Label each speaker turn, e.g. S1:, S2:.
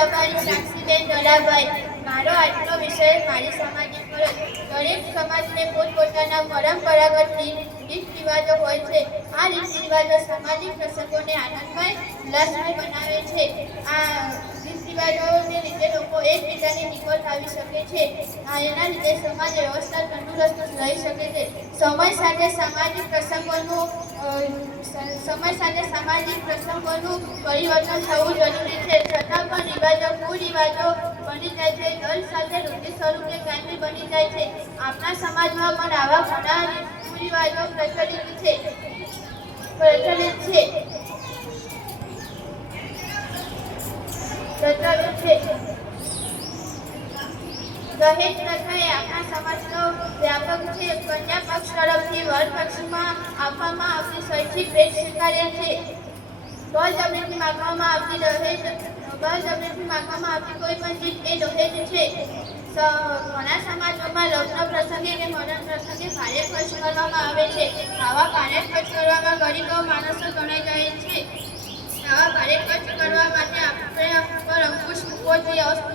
S1: રબારી સાક્ષીબેન ડોલાભાઈ મારો આજનો વિષય મારી સામાજિક ફરજ દરેક સમાજને પોતપોતાના પરંપરાગત રીત રિવાજો હોય છે. આ રીત રિવાજો સામાજિક પ્રસંગોને આનંદમય, ઉલ્લાસમય બનાવે છે. આ રીત રિવાજોને લીધે લોકો એકબીજાની નિકટ આવી શકે છે. એના લીધે સમાજ વ્યવસ્થા તંદુરસ્ત રહી શકે છે. સમય સાથે સામાજિક પ્રસંગોનું સમય સાથે સામાજિક પ્રસંગોનું પરિવર્તન થવું જરૂરી રિવાજો કુરિવાજો બની જાય છે દલ સાથે રૂઢિ સ્વરૂપે કાયમી બની જાય છે. આપણા સમાજમાં પણ આવા ઘણા કુરિવાજો પ્રચલિત છે. પ્રચલિત છે. પ્રચલિત છે. દહેજ પ્રથા એ આપણા સમાજનો વ્યાપક છે. કન્યા પક્ષ તરફથી વર પક્ષમાં આપવામાં આવતી સ્વૈચ્છિક ભેટ સ્વીકાર્ય છે. બળજબરીથી માગવામાં આવતી દહેજ બળજબરીથી માગવામાં આવતી કોઈ પણ ચીજ એ દહેજ છે. ઘણા સમાજોમાં લગ્ન પ્રસંગે કે મરણ પ્રસંગે ભારે ખર્ચ કરવામાં આવે છે. આવા ભારે કરવામાં ગરીબો, માણસો ગણાઈ જાય છે. આવા ભારે કરવા માટે આપણે પર અંકુશ મૂકવો જોઈએ, અસ્તુ